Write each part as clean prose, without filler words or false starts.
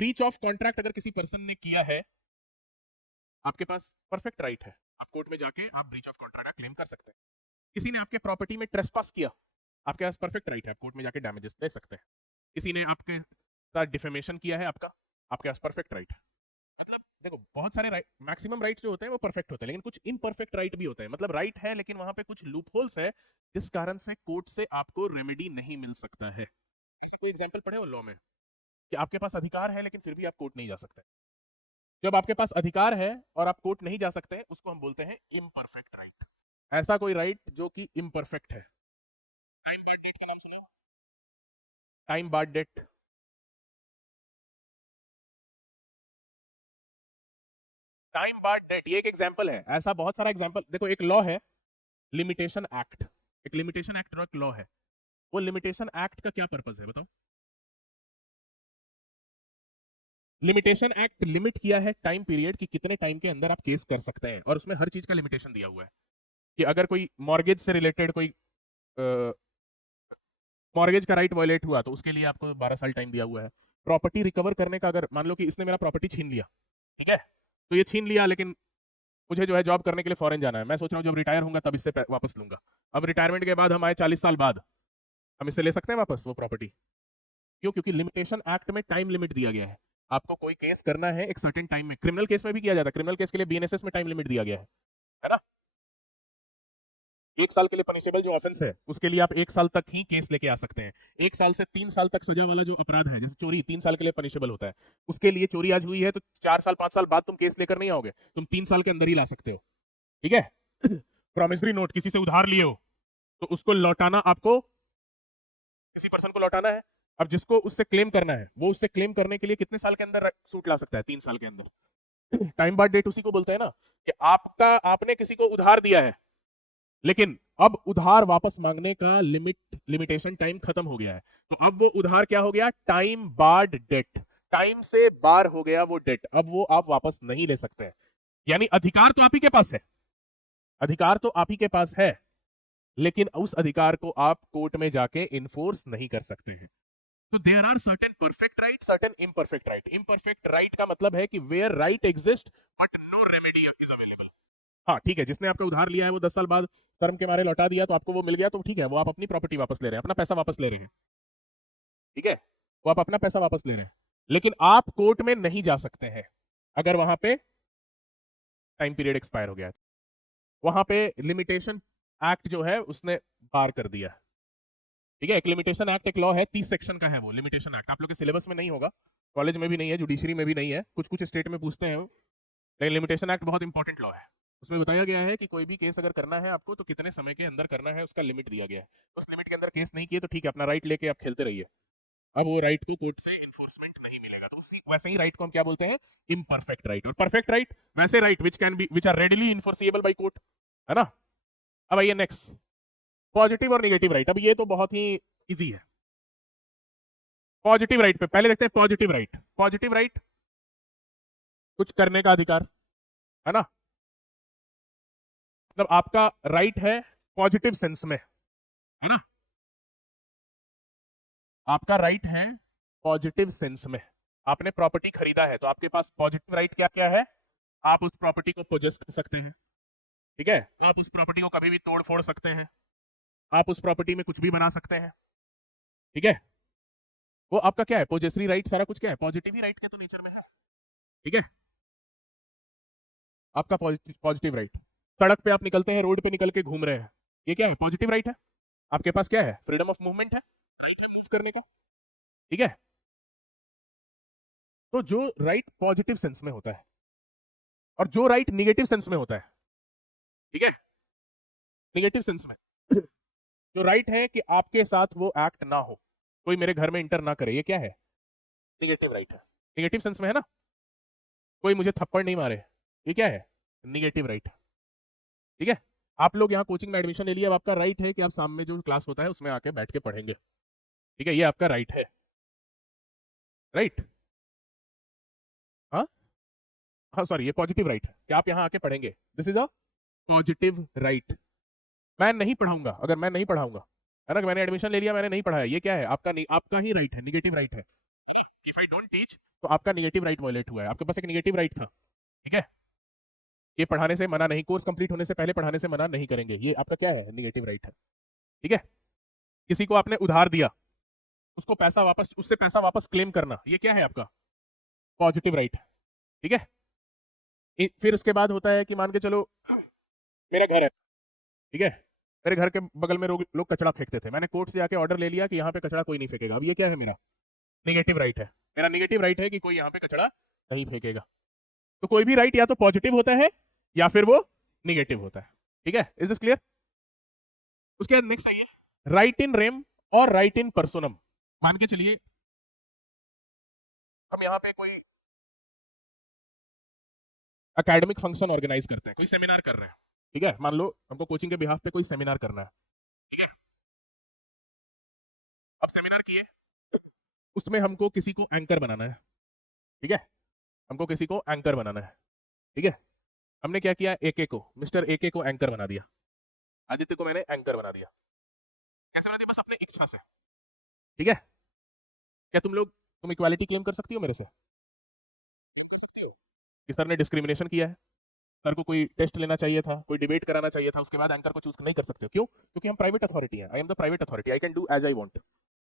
Breach of contract अगर किसी person ने किया है, आपके पास परफेक्ट राइट है, आप कोर्ट में जाके आप ब्रीच ऑफ कॉन्ट्रैक्ट का क्लेम कर सकते हैं। किसी ने आपके प्रॉपर्टी में ट्रेसपास किया, आपके पास परफेक्ट राइट है, आप कोर्ट में जाके डैमेजेस दे सकते हैं। किसी ने आपके साथ डिफेमेशन किया है आपके पास परफेक्ट राइट है। मतलब देखो, बहुत सारे राइट, मैक्सिमम राइट्स जो होते हैं वो परफेक्ट होते हैं, लेकिन कुछ इम्परफेक्ट राइट भी होते हैं। मतलब राइट है लेकिन वहां पे कुछ लूप होल्स है जिस कारण से कोर्ट से आपको रेमेडी नहीं मिल सकता है। किसी कोई एग्जांपल पढ़े हो लॉ में कि आपके पास अधिकार है लेकिन फिर भी आप कोर्ट नहीं जा सकते? जब आपके पास अधिकार है और आप कोर्ट नहीं जा सकते, उसको हम बोलते हैं इम्परफेक्ट राइट। ऐसा कोई राइट जो कि इम्परफेक्ट है। टाइम बार्ड डेट का नाम सुना? Time barred date, time barred date ये एक एग्जांपल है। ऐसा बहुत सारा एग्जांपल देखो, एक लॉ है लिमिटेशन एक्ट, एक लिमिटेशन एक्ट और एक लॉ है। वो लिमिटेशन एक्ट का क्या पर्पस है बताओ? लिमिटेशन एक्ट लिमिट किया है टाइम पीरियड कि कितने टाइम के अंदर आप केस कर सकते हैं, और उसमें हर चीज का लिमिटेशन दिया हुआ है कि अगर कोई मॉर्गेज से रिलेटेड कोई मॉर्गेज का राइट वायलेट हुआ तो उसके लिए आपको 12 साल टाइम दिया हुआ है। प्रॉपर्टी रिकवर करने का, अगर मान लो कि इसने मेरा प्रॉपर्टी छीन लिया, ठीक है, तो ये छीन लिया, लेकिन मुझे जो है जॉब करने के लिए फॉरेन जाना है, मैं सोच रहा हूँ जब रिटायर होऊंगा तब इससे वापस लूंगा। अब रिटायरमेंट के बाद हम आए 40 साल बाद, हम इससे ले सकते हैं वापस वो प्रॉपर्टी? क्यों? क्योंकि लिमिटेशन एक्ट में टाइम लिमिट दिया गया है। आपको कोई केस करना है एक सर्टेन टाइम में, क्रिमिनल केस में भी किया जाता है, क्रिमिनल केस के लिए बीएनएसएस में टाइम लिमिट दिया गया है ना? 1 साल के लिए पनिशेबल जो ऑफेंस है उसके लिए आप 1 साल तक ही केस लेके आ सकते हैं। 1 साल से 3 साल तक सजा वाला जो अपराध है, जैसे चोरी, 3 साल के लिए पनिशेबल होता है, उसके लिए चोरी आज हुई है तो 4 साल 5 साल बाद तुम केस लेकर नहीं आओगे, तुम 3 साल के अंदर ही ला सकते हो, ठीक है? प्रॉमिसरी नोट किसी से उधार लिए हो तो उसको लौटाना, आपको किसी पर्सन को लौटाना है। अब जिसको उससे क्लेम करना है वो उससे क्लेम करने के लिए कितने साल के अंदर सूट ला सकता है? 3 साल के अंदर। टाइम बार्ड डेट उसी को बोलते हैं ना, कि आपने किसी को उधार दिया है, लेकिन अब उधार वापस मांगने का लिमिटेशन टाइम खत्म हो गया है, तो अब वो उधार क्या हो गया? Time barred date. टाइम से बार हो गया वो डेट, अब वो आप वापस नहीं ले सकते हैं। यानी अधिकार तो आप ही के पास है, अधिकार तो आप ही के पास है, लेकिन उस अधिकार को आप कोर्ट में जाके इन्फोर्स नहीं कर सकते हैं। तो there are certain perfect right, certain imperfect right. Imperfect right का मतलब है कि where right exist but no remedy is available. हाँ ठीक है, जिसने आपका उधार लिया है वो 10 साल बाद कर्म के मारे लौटा दिया तो आपको वो मिल गया, तो ठीक है, वो आप अपनी प्रॉपर्टी वापस ले रहे हैं, अपना पैसा वापस ले रहे हैं, ठीक है, वो आप अपना पैसा वापस ले रहे हैं, लेकिन आप कोर्ट में नहीं जा सकते हैं अगर वहां पे टाइम पीरियड एक्सपायर हो गया है। वहां पे लिमिटेशन एक्ट जो है उसने बार कर दिया, ठीक है? एक लिमिटेशन एक्ट, एक लॉ है, 30 सेक्शन का है वो लिमिटेशन एक्ट। आप लोग के सिलेबस में नहीं होगा, कॉलेज में भी नहीं है, जुडिशरी में भी नहीं है, कुछ कुछ स्टेट में पूछते हैं, लेकिन लिमिटेशन एक्ट बहुत इंपॉर्टेंट लॉ है। उसमें बताया गया है कि कोई भी केस अगर करना है आपको तो कितने समय के अंदर करना है, उसका लिमिट दिया गया है। उस लिमिट के अंदर केस नहीं किए तो ठीक है, अपना राइट लेके आप खेलते रहिए, अब वो राइट को कोर्ट से इन्फोर्समेंट नहीं मिलेगा। तो वैसे ही राइट को हम क्या बोलते हैं? Imperfect right. और परफेक्ट राइट वैसे right which are readily enforceable by court, है ना? अब आइए नेक्स्ट, पॉजिटिव और निगेटिव राइट। अब ये तो बहुत ही इजी है। पॉजिटिव राइट पे पहले देखते हैं। पॉजिटिव राइट, पॉजिटिव राइट कुछ करने का अधिकार, है ना? मतलब आपका राइट है पॉजिटिव सेंस में, है ना? आपका राइट है पॉजिटिव सेंस में। आपने प्रॉपर्टी खरीदा है तो आपके पास पॉजिटिव राइट क्या क्या है? आप उस प्रॉपर्टी को पोजेस कर सकते हैं, ठीक है, आप उस प्रॉपर्टी को कभी भी तोड़ फोड़ सकते हैं, आप उस प्रॉपर्टी में कुछ भी बना सकते हैं, ठीक है? वो आपका क्या है? पोजेसरी राइट, सारा कुछ क्या है? पॉजिटिव ही राइट के तो नेचर में है, ठीक है? आपका पॉजिटिव राइट। सड़क पे आप निकलते हैं, रोड पे निकल के घूम रहे हैं, ये क्या है? पॉजिटिव राइट है। आपके पास क्या है? फ्रीडम ऑफ मूवमेंट है, राइट मूव करने का, ठीक है? तो जो राइट पॉजिटिव सेंस में होता है और जो राइट निगेटिव सेंस में होता है, ठीक है, निगेटिव सेंस में जो राइट है कि आपके साथ वो एक्ट ना हो, कोई मेरे घर में इंटर ना करे, ये क्या है? निगेटिव राइट है। निगेटिव सेंस में है ना? कोई मुझे थप्पड़ नहीं मारे, ये क्या है? निगेटिव राइट, ठीक है? आप लोग यहाँ कोचिंग में एडमिशन ले लिया, अब आपका राइट है कि आप सामने जो क्लास होता है उसमें आके बैठ के पढ़ेंगे, ठीक है? ये आपका राइट है, राइट? हाँ हाँ, सॉरी, ये पॉजिटिव राइट है कि आप यहाँ आके पढ़ेंगे, this is a positive right. मैं नहीं पढ़ाऊंगा, अगर मैं नहीं पढ़ाऊंगा, है ना, मैंने एडमिशन ले लिया, मैंने नहीं पढ़ाया, ये क्या है? आपका नहीं, आपका ही राइट है, निगेटिव राइट है। इफ आई डोंट टीच तो आपका निगेटिव राइट वायलेट हुआ है, आपके पास एक निगेटिव राइट था, ठीक है। ये पढ़ाने से मना नहीं, कोर्स कंप्लीट होने से पहले पढ़ाने से मना नहीं करेंगे, ये आपका क्या है, निगेटिव राइट है, ठीक है। किसी को आपने उधार दिया, उसको पैसा वापस, उससे पैसा वापस क्लेम करना, ये क्या है आपका, पॉजिटिव राइट है, ठीक है। फिर उसके बाद होता है कि मान के चलो मेरा घर है, ठीक है, मेरे घर के बगल में लोग कचरा फेंकते थे, मैंने कोर्ट से आके ऑर्डर ले लिया कि यहाँ पे कचरा कोई नहीं फेंकेगा, अब ये क्या है, मेरा निगेटिव राइट है, मेरा निगेटिव राइट है कि कोई यहाँ पे कचरा नहीं फेंकेगा। तो कोई भी राइट या तो पॉजिटिव होता है या फिर वो निगेटिव होता है, ठीक है। Is this clear? उसके बाद नेक्स्ट आइए, राइट इन रेम और राइट इन पर्सोनम। मान के चलिए हम यहाँ पे कोई एकेडमिक फंक्शन ऑर्गेनाइज करते हैं, कोई सेमिनार कर रहे हैं, ठीक है, मान लो हमको कोचिंग के बिहाफ पे कोई सेमिनार करना है, ठीक है। अब सेमिनार किए, उसमें हमको किसी को एंकर बनाना है, ठीक है, हमको किसी को एंकर बनाना है, ठीक है। हमने क्या किया, एके को, मिस्टर एके को एंकर बना दिया, आदित्य को मैंने एंकर बना दिया, कैसे बना दिया, बस अपने इच्छा से, ठीक है। क्या तुम इक्वालिटी क्लेम कर सकती हो मेरे से, कर सकती हो कि सर ने डिस्क्रिमिनेशन किया है, सर को कोई टेस्ट लेना चाहिए था, कोई डिबेट कराना चाहिए था, उसके बाद एंकर को चूज नहीं कर सकते हो, क्यों, क्योंकि हम प्राइवेट अथॉरिटी हैं, I am the private authority, I can do as I want,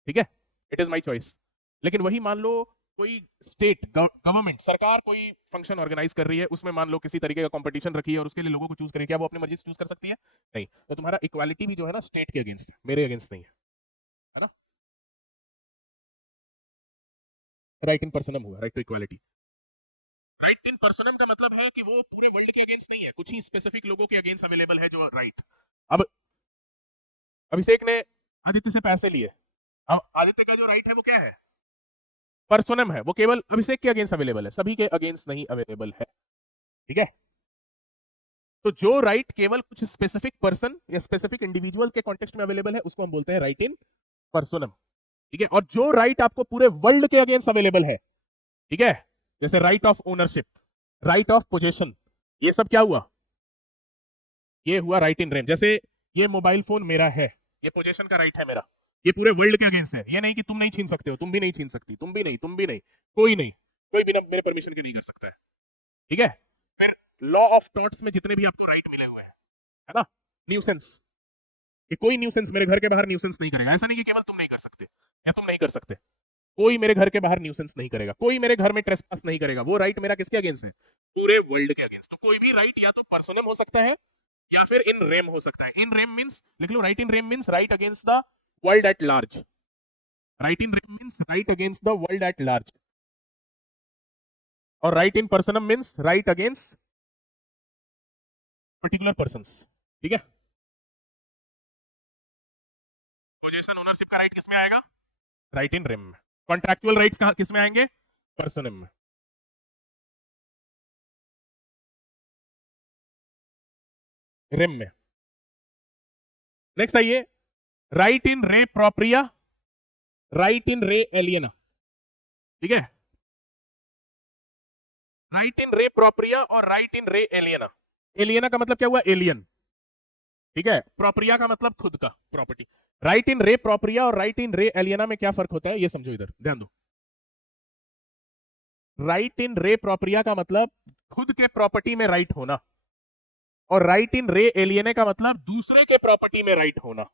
ठीक है, इट इज माय चॉइस। लेकिन वही मान लो कोई स्टेट गवर्नमेंट सरकार कोई फंक्शन ऑर्गेनाइज कर रही है, उसमें मान लो किसी तरीके का कंपटीशन रखी है और उसके लिए लोगों को चूज करे, क्या वो अपनी मर्जी से चूज कर सकती है, नहीं। तो तुम्हारा इक्वालिटी भी जो है ना स्टेट के अगेंस्ट है, मेरे अगेंस्ट नहीं है ना। राइट इन पर्सनम हुआ, right to equality. Right in पर्सनम का मतलब है कि वो पूरे वर्ल्ड के अगेंस्ट नहीं है, कुछ ही स्पेसिफिक लोगों के अगेंस्ट अवेलेबल है जो राइट। अब अभिषेक ने आदित्य से पैसे लिए, आदित्य का जो राइट है वो क्या है, पर्सोनम है, वो केवल अभिषेक के अगेंस्ट अवेलेबल है, सभी के अगेंस्ट नहीं अवेलेबल है, ठीक है। तो जो राइट केवल कुछ स्पेसिफिक पर्सन या स्पेसिफिक इंडिविजुअल के कॉन्टेक्स्ट में अवेलेबल है उसको हम बोलते हैं राइट इन पर्सोनम, ठीक है। और जो राइट आपको पूरे वर्ल्ड के अगेंस्ट अवेलेबल है, ठीक है, जैसे right of ownership, right of possession, ये सब क्या हुआ, ये हुआ राइट इन रेम। जैसे ये मोबाइल फोन मेरा है, ये पोजेशन का राइट है मेरा, ये पूरे वर्ल्ड के अगेंस्ट है, ये नहीं कि तुम नहीं छीन सकते हो, तुम भी नहीं छीन सकती, तुम भी नहीं, तुम भी नहीं, कोई नहीं, कोई बिना मेरे परमिशन के नहीं कर सकता है, ठीक है। फिर लॉ ऑफ टॉट्स में जितने भी आपको राइट मिले हुए हैं, है ना, न्यूसेंस, कि कोई न्यूसेंस मेरे घर के बाहर न्यूसेंस नहीं करेगा, ऐसा नहीं कि केवल तुम नहीं कर सकते या तुम नहीं कर सकते, कोई मेरे घर के बाहर न्यूसेंस नहीं करेगा, कोई मेरे घर में ट्रेसपास नहीं करेगा, वो राइट मेरा किसके अगेंस्ट है, पूरे वर्ल्ड के अगेंस्ट। तो कोई भी राइट या तो पर्सनल हो सकता है या फिर इन रेम हो सकता है। इन रेम मींस लिख लो, right in rem means right against the world at large, right in rem means right against the world at large, और right in personam means right against particular persons, ठीक है। Position ownership का right किसमें आएगा, right in rem में। Contractual rights किस में आएंगे, पर्सनम में, रेम में। नेक्स्ट आइए, right in re propria, right in re एलियना, ठीक है, राइट इन रे प्रोप्रिया और राइट इन रे एलियना। एलियना का मतलब क्या हुआ, एलियन, ठीक है, प्रोप्रिया का मतलब खुद का property. Right in re propria और राइट इन रे एलियना में क्या फर्क होता है, ये समझो, इधर ध्यान दो। राइट इन रे प्रोप्रिया का मतलब खुद के प्रॉपर्टी में राइट होना, और राइट इन रे एलियने का मतलब दूसरे के प्रॉपर्टी में राइट होना,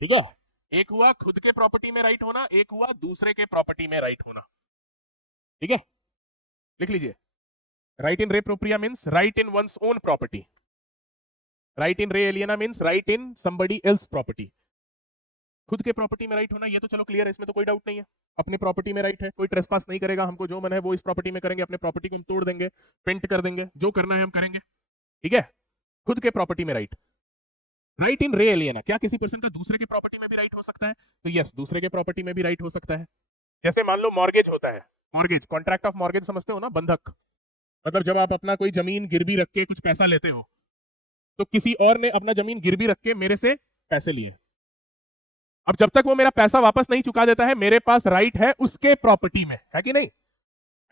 ठीक है। एक हुआ खुद के प्रॉपर्टी में राइट होना, एक हुआ दूसरे के प्रॉपर्टी में राइट होना, ठीक है। लिख लीजिए, right in re propria means right in one's own property, right in re aliena means right in somebody else property. खुद के प्रॉपर्टी में राइट होना, ये तो चलो क्लियर है, इसमें तो कोई डाउट नहीं है, अपने प्रॉपर्टी में राइट है, कोई ट्रेसपास नहीं करेगा, हमको जो मन है वो इस प्रॉपर्टी में करेंगे, अपने प्रॉपर्टी को हम तोड़ देंगे, पेंट कर देंगे, जो करना है हम करेंगे, ठीक है। खुद के प्रॉपर्टी में राइट। राइट इन रे एलियना, क्या किसी पर्सन का दूसरे के प्रॉपर्टी में भी राइट हो सकता है, तो यस, दूसरे के प्रॉपर्टी में भी राइट हो सकता है। जैसे मान लो मॉर्गेज होता है, मॉर्गेज, कॉन्ट्रैक्ट ऑफ मॉर्गेज समझते हो ना, बंधक, मतलब जब आप अपना कोई जमीन गिरवी रख के कुछ पैसा लेते हो, तो किसी और ने अपना जमीन गिरवी रख के मेरे से पैसे लिए, अब जब तक वो मेरा पैसा वापस नहीं चुका देता है, मेरे पास राइट है उसके प्रॉपर्टी में, है कि नहीं,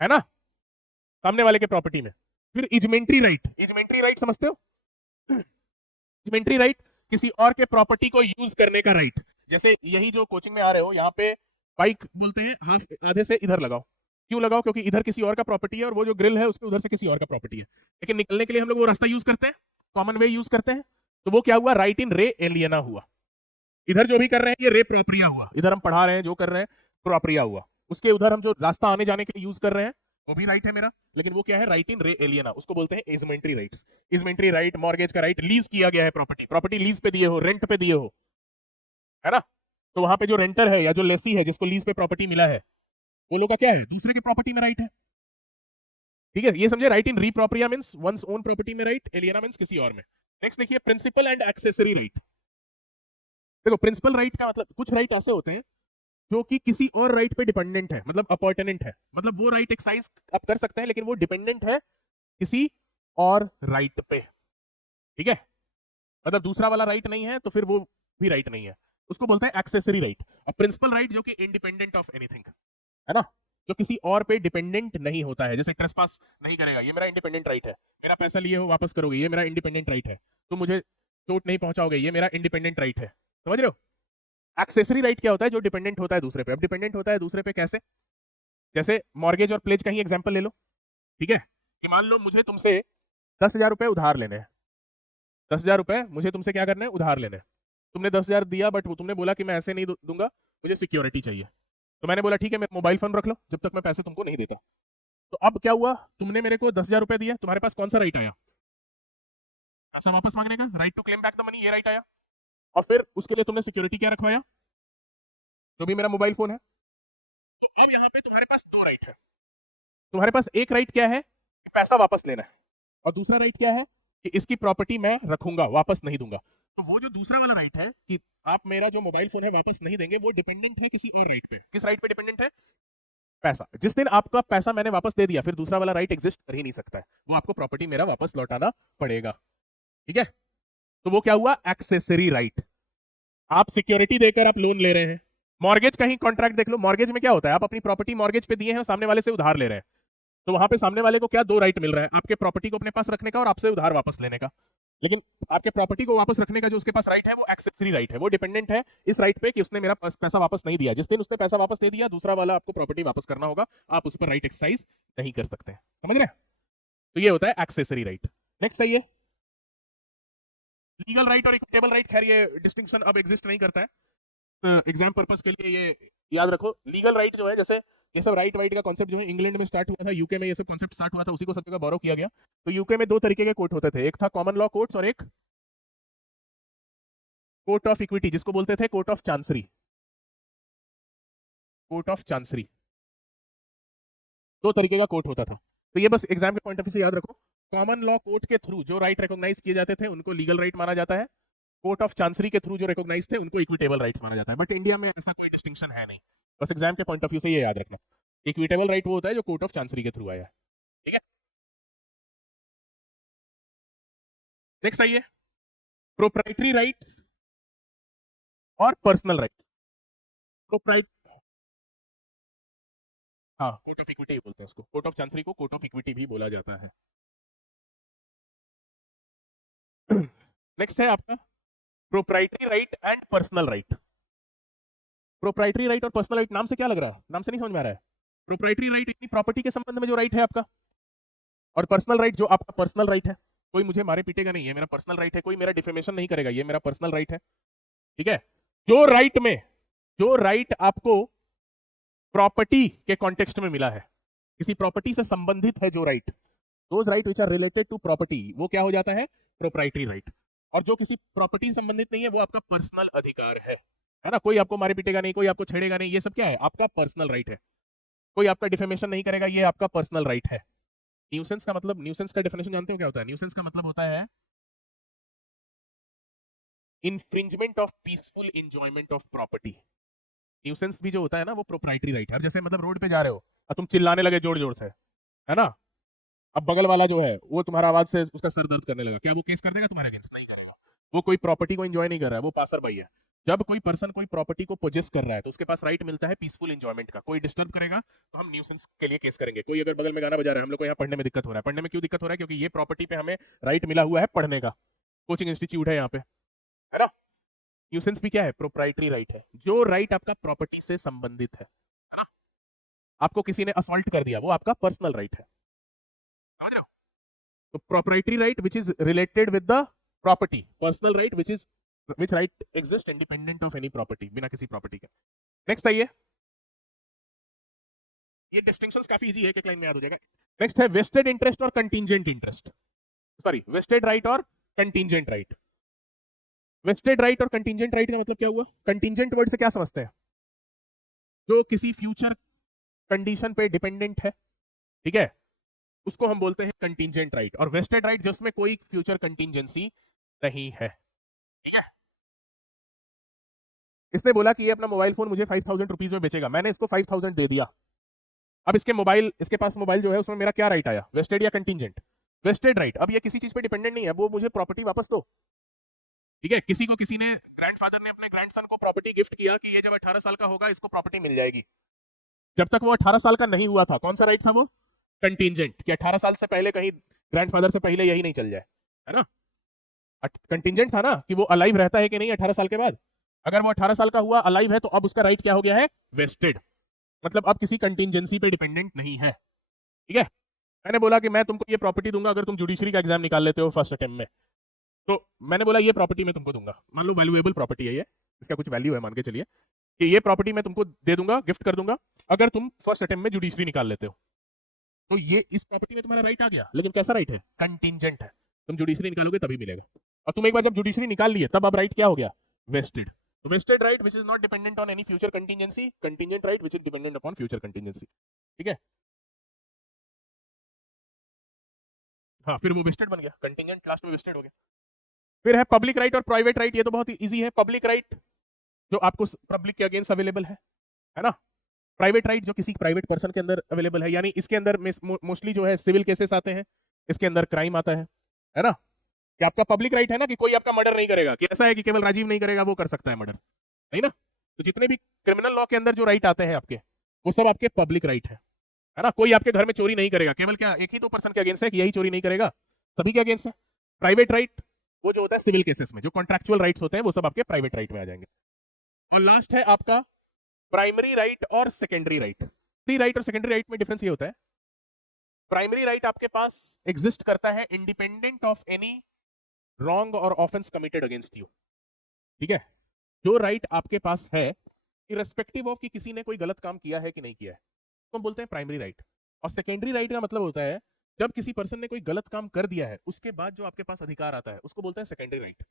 है ना, सामने वाले के प्रॉपर्टी में। फिर इजमेंट्री राइट, इजमेंट्री राइट समझते हो, इजमेंट्री राइट किसी और के प्रॉपर्टी को यूज करने का राइट। जैसे यही जो कोचिंग में आ रहे हो, यहाँ पे बाइक बोलते हैं हाफ, आधे से इधर लगाओ। क्यों लगाओ? क्योंकि इधर किसी और का प्रॉपर्टी है और वो जो ग्रिल है उसके उधर से किसी और का प्रॉपर्टी है, लेकिन निकलने के लिए हम लोग वो रास्ता यूज करते हैं, कॉमन वे यूज करते हैं। तो वो क्या हुआ? राइट इन रे एलियना हुआ। इधर जो भी कर रहे हैं ये रे प्रोप्रिया हुआ, इधर हम पढ़ा रहे हैं जो कर रहे हैं प्रोप्रिया हुआ। उसके उधर हम जो रास्ता आने जाने के लिए यूज कर रहे हैं वो भी राइट है मेरा, लेकिन वो क्या है? राइट इन रे एलियना, उसको बोलते हैं easementary rights. Easementary right, mortgage का राइट, लीज किया गया है प्रॉपर्टी, प्रॉपर्टी लीज पे दिए हो, रेंट पे दिए हो, है ना? तो वहां पे जो रेंटर है या जो लेसी है जिसको लीज पे प्रॉपर्टी मिला है, वो लोग का क्या है? दूसरे के प्रॉपर्टी में राइट है। ठीक है, ये समझे? राइट इन रीप्रोप्रिया मींस वंस ओन प्रॉपर्टी में राइट, एलियना मींस किसी और में। नेक्स्ट देखिए, प्रिंसिपल एंड एक्सेसरी राइट। देखो, प्रिंसिपल राइट का मतलब कुछ राइट ऐसे होते हैं जो कि किसी और राइट पे डिपेंडेंट है, मतलब अपॉर्टेनेंट है, मतलब वो राइट एक्सरसाइज आप कर सकते हैं लेकिन वो डिपेंडेंट है किसी और राइट पे। ठीक है, मतलब दूसरा वाला राइट नहीं है तो फिर वो भी राइट नहीं है, उसको बोलते हैं एक्सेसरी राइट। और प्रिंसिपल राइट जो कि इंडिपेंडेंट ऑफ एनीथिंग, है ना, जो किसी और पे डिपेंडेंट नहीं होता है, जैसे ट्रेसपास नहीं करेगा, ये मेरा इंडिपेंडेंट राइट है। मेरा पैसा लिए हो वापस करोगे, ये मेरा इंडिपेंडेंट राइट है। तुम मुझे चोट नहीं पहुंचाओगे, ये मेरा इंडिपेंडेंट राइट है। समझ रहे हो? एक्सेसरी राइट क्या होता है? जो डिपेंडेंट होता है दूसरे पे। अब डिपेंडेंट होता है दूसरे पे कैसे? जैसे मॉर्गेज और प्लेज का ही एग्जांपल ले लो। ठीक है, कि मान लो मुझे तुमसे 10,000 रुपए उधार लेने हैं। 10,000 रुपए मुझे तुमसे क्या करना है? उधार लेने हैं। तुमने 10,000 दिया, बट तुमने बोला कि मैं ऐसे नहीं दूंगा, मुझे सिक्योरिटी चाहिए। तो मैंने बोला ठीक है, मेरा मोबाइल फोन रख लो जब तक मैं पैसे तुमको नहीं देता। तो अब क्या हुआ? तुमने मेरे को 10,000 रुपए दिए, तुम्हारे पास कौन सा राइट आया? पैसा वापस मांगने का, right to claim back the money, ये राइट आया। और फिर उसके लिए तुमने सिक्योरिटी क्या रखवाया? जो भी मेरा मोबाइल फोन है। तो अब यहाँ पे तुम्हारे पास दो राइट है। तुम्हारे पास एक राइट क्या है? कि पैसा वापस लेना है। और दूसरा राइट क्या है? कि इसकी प्रॉपर्टी मैं रखूंगा, वापस नहीं दूंगा। तो वो जो दूसरा वाला राइट है कि आप मेरा जो मोबाइल फोन है वापस नहीं देंगे, वो डिपेंडेंट है किसी और राइट पे। किस राइट पे डिपेंडेंट है? पैसा। जिस दिन आपका पैसा मैंने वापस दे दिया, फिर दूसरा वाला राइट एग्जिस्ट कर ही नहीं सकता है, वो आपको प्रॉपर्टी मेरा वापस लौटाना पड़ेगा। ठीक है, तो वो क्या हुआ? Accessory right. आप सिक्योरिटी देकर आप लोन ले रहे हैं। मॉर्गेज का ही कॉन्ट्रैक्ट देख लो, मॉर्गेज में क्या होता है? आप अपनी प्रॉपर्टी मॉर्गेज पे दिए हैं और सामने वाले से उधार ले रहे हैं। तो वहां पे सामने वाले को क्या दो राइट मिल रहा है? आपके प्रॉपर्टी को अपने पास रखने का और आपसे उधार वापस लेने का। लेकिन आपके प्रॉपर्टी को वापस रखने का जो उसके पास राइट है वो एक्सेसरी राइट है, वो डिपेंडेंट है इस राइट पे कि उसने मेरा पैसा वापस नहीं दिया। जिस दिन उसने पैसा वापस दे दिया, दूसरा वाला आपको प्रॉपर्टी वापस करना होगा, आप उस पर राइट एक्सरसाइज नहीं कर सकते। समझ रहे हैं? तो ये होता है एक्सेसरी राइट। नेक्स्ट है ये लीगल राइट और इक्विटेबल राइट। खैर ये डिस्टिंक्शन अब एग्जिस्ट नहीं करता है, एग्जाम पर्पस के लिए ये याद रखो। लीगल राइट जो है, जैसे ये सब राइट वाइट का कॉन्सेप्ट जो है इंग्लैंड में स्टार्ट हुआ था, यूके में ये सब कॉन्सेप्ट स्टार्ट हुआ था, उसी को सब जगह बोरो किया गया। तो यूके में दो तरीके के कोर्ट होते थे, एक था कॉमन लॉ कोर्ट्स और एक कोर्ट ऑफ इक्विटी, जिसको बोलते थे court of chancery. Court of chancery, दो तरीके का कोर्ट होता था। तो ये बस एग्जाम के पॉइंट ऑफ व्यू से याद रखो। कॉमन लॉ कोर्ट के थ्रू जो राइट रिकॉग्नाइज किए जाते थे उनको लीगल राइट माना जाता है। कोर्ट ऑफ चांसरी के थ्रू जो रिकॉग्नाइज थे उनको इक्विटेबल राइट्स माना जाता है। बट इंडिया में ऐसा कोई डिस्टिंक्शन है नहीं, बस एग्जाम के पॉइंट ऑफ व्यू से ये याद रखना। इक्विटेबल राइट वो होता है जो कोर्ट ऑफ चांसरी के थ्रू आया है। ठीक है, नेक्स्ट आइए, प्रोप्राइटरी राइट्स और पर्सनल राइट्स। प्रोप्राइट हाँ, कोर्ट ऑफ इक्विटी बोलते हैं उसको, कोर्ट ऑफ चांसरी को कोर्ट ऑफ इक्विटी भी बोला जाता है। नेक्स्ट है आपका proprietary right and personal right. Proprietary right और पर्सनल राइट, नाम से क्या लग रहा है? नाम से नहीं समझ में आ रहा है? प्रोप्राइटरी राइट अपनी प्रॉपर्टी के संबंध में जो राइट है आपका, और पर्सनल राइट जो आपका पर्सनल राइट है, कोई मुझे मारे पीटेगा नहीं, ये मेरा पर्सनल राइट है, कोई मेरा डिफेमेशन नहीं करेगा, ये मेरा पर्सनल राइट है। ठीक है, जो राइट में, जो राइट आपको प्रॉपर्टी के कॉन्टेक्स्ट में मिला है, किसी प्रॉपर्टी से संबंधित है जो right, those right which are related to property, वो क्या हो जाता है? Proprietary right. और जो किसी प्रॉपर्टी से संबंधित नहीं है वो आपका पर्सनल अधिकार है ना? कोई आपको मारे पीटेगा नहीं, कोई आपको छेड़ेगा नहीं, ये सब क्या है? आपका पर्सनल राइट है। कोई आपका डिफेमेशन नहीं करेगा, ये आपका पर्सनल राइट है। न्यूसेंस का मतलब, न्यूसेंस का डेफिनेशन जानते हो क्या होता है? न्यूसेंस का मतलब होता है infringement of peaceful enjoyment of property. Nuisance भी जो होता है ना, वो प्रोप्राइटरी राइट है। और जैसे मतलब रोड पे जा रहे हो और तुम चिल्लाने लगे जोर जोर से, है ना, अब बगल वाला जो है वो तुम्हारा आवाज से उसका सर दर्द करने लगा, क्या वो केस कर देगा तुम्हारे अगेंस्ट? नहीं करेगा। वो कोई प्रॉपर्टी को एंजॉय नहीं कर रहा है, वो पासर भाई है। जब कोई पर्सन कोई प्रॉपर्टी को पोजेस कर रहा है तो उसके पास राइट मिलता है पीसफुल एंजॉयमेंट का। कोई डिस्टर्ब करेगा तो हम न्यूसेंस के लिए केस करेंगे। कोई अगर बगल में गाना बजा रहा है, हम लोग को यहाँ पढ़ने में दिक्कत हो रहा है, पढ़ने में क्यों दिक्कत हो रहा है? क्योंकि ये प्रॉपर्टी पे हमें राइट मिला हुआ है पढ़ने का, कोचिंग इंस्टीट्यूट है यहाँ पे, है ना? न्यूसेंस भी क्या है? प्रोप्राइटरी राइट है। जो राइट आपका प्रॉपर्टी से संबंधित है ना? आपको किसी ने असॉल्ट कर दिया, वो आपका पर्सनल राइट है, समझ रहे हो? तो proprietary right which is related with the property, personal right which right exist independent of any property, बिना किसी प्रॉपर्टी के। नेक्स्ट आइए, ये डिस्टिंक्शंस काफी इजी है, एक लाइन में याद हो जाएगा। नेक्स्ट है वेस्टेड इंटरेस्ट और contingent interest, sorry vested right और कंटीजेंट राइट। वेस्टेड राइट और कंटीजेंट राइट का मतलब क्या हुआ? कंटीजेंट वर्ड से क्या समझते हैं? जो किसी फ्यूचर कंडीशन पे डिपेंडेंट है, ठीक है, उसको हम बोलते हैं कंटीजेंट राइट। और वेस्टेड राइट जिसमें कोई फ्यूचर कंटीजेंसी नहीं है, ठीक है। इसने बोला कि ये अपना मोबाइल फोन मुझे 5000 रुपीज में बेचेगा, मैंने इसको 5000 दे दिया। अब इसके पास मोबाइल जो है उसमें मेरा क्या राइट आया? वेस्टेड या कंटीजेंट? Vested right. अब ये किसी चीज पे डिपेंडेंट नहीं है, वो मुझे प्रॉपर्टी वापस दो, ठीक है। किसी ने ग्रैंडफादर ने अपने ग्रैंडसन को प्रॉपर्टी गिफ्ट किया कि ये जब 18 साल का होगा इसको प्रॉपर्टी मिल जाएगी। जब तक वो 18 साल का नहीं हुआ था, कौन सा राइट था वो? कंटीजेंट, कि 18 साल से पहले कहीं ग्रैंडफादर से पहले यही नहीं चल जाए, है ना। कंटीजेंट था ना कि वो अलाइव रहता है कि नहीं 18 साल के बाद। अगर वो 18 साल का हुआ, अलाइव है, तो अब उसका राइट क्या हो गया है? वेस्टेड। मतलब अब किसी कंटीजेंसी पे डिपेंडेंट नहीं है, ठीक है। मैंने बोला कि मैं तुमको ये प्रॉपर्टी दूंगा अगर तुम जुडिशरी का एग्जाम निकाल लेते हो फर्स्ट अटेम्प्ट में। तो मैंने बोला ये प्रॉपर्टी मैं तुमको दूंगा, मान लो वैल्यूएबल प्रॉपर्टी है ये, इसका कुछ वैल्यू है मान के चलिए, कि ये प्रॉपर्टी मैं तुमको दे दूंगा, गिफ्ट कर दूंगा, अगर तुम फर्स्ट अटेम्प्ट में जुडिशरी निकाल लेते हो। तो ये इस प्रॉपर्टी में तुम्हारा राइट आ गया, लेकिन कैसा राइट है? कंटीजेंट है। तुम जुडिशरी निकालोगे तभी मिलेगा। और तुम एक बार जब जुडिशरी निकाल लिए तब अब राइट क्या हो गया? Vested. Vested right which is not dependent on any future contingency, contingent right which is dependent upon future contingency, ठीक है। हाँ, फिर वो वेस्टेड बन गया, कंटीजेंट लास्ट में वेस्टेड हो गया। फिर है पब्लिक राइट और प्राइवेट राइट, ये तो बहुत इजी है। पब्लिक राइट जो आपको पब्लिक के अगेंस्ट अवेलेबल है ना। प्राइवेट राइट जो किसी प्राइवेट पर्सन के अंदर अवेलेबल है, यानी इसके अंदर मोस्टली जो है सिविल केसेस आते हैं, इसके अंदर क्राइम आता है ना। कि आपका पब्लिक राइट है ना कि कोई आपका मर्डर नहीं करेगा, कि ऐसा है कि केवल राजीव नहीं करेगा, वो कर सकता है मर्डर, नहीं ना। तो जितने भी क्रिमिनल लॉ के अंदर जो राइट आते हैं आपके, वो सब आपके पब्लिक राइट है ना। कोई आपके घर में चोरी नहीं करेगा, केवल क्या एक ही दो पर्सन के अगेंस्ट है कि यही चोरी नहीं करेगा, सभी के अगेंस्ट है। प्राइवेट राइट वो जो होता है सिविल केसेस में, जो कॉन्ट्रैक्चुअल राइट्स होते हैं वो सब आपके प्राइवेट राइट में आ जाएंगे। और लास्ट है आपका प्राइमरी राइट और सेकेंडरी राइट। प्राइमरी राइट और सेकेंडरी राइट में डिफरेंस ये होता है, प्राइमरी राइट आपके पास एग्जिस्ट करता है इंडिपेंडेंट ऑफ एनी रॉन्ग और ऑफेंस कमिटेड अगेंस्ट यू, ठीक है। जो राइट आपके पास है इररिस्पेक्टिव ऑफ कि किसी ने कोई गलत काम किया है कि नहीं किया है, तो हम बोलते हैं प्राइमरी राइट। और सेकेंडरी राइट का मतलब होता है जब किसी पर्सन ने कोई गलत काम कर दिया है उसके बाद जो आपके पास अधिकार आता है उसको बोलते हैं सेकेंडरी राइट।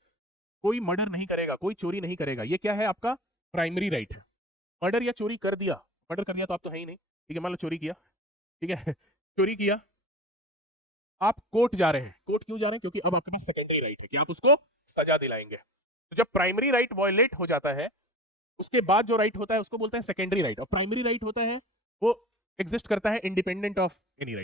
कोई मर्डर नहीं करेगा, कोई चोरी नहीं करेगा, ये क्या है? आपका प्राइमरी राइट है। मर्डर या चोरी कर दिया, मर्डर कर दिया तो आप तो है ही नहीं, ठीक है, मान लो चोरी किया, ठीक है चोरी किया, आप कोर्ट जा रहे हैं, कोर्ट क्यों जा रहे हैं? क्योंकि अब आपके पास सेकेंडरी राइट है कि आप उसको सजा दिलाएंगे। तो जब प्राइमरी राइट वॉयलेट हो जाता है उसके बाद जो राइट होता है उसको बोलते हैं सेकेंडरी राइट। और प्राइमरी राइट होता है वो एग्जिस्ट करता है इंडिपेंडेंट ऑफ एनी राइट।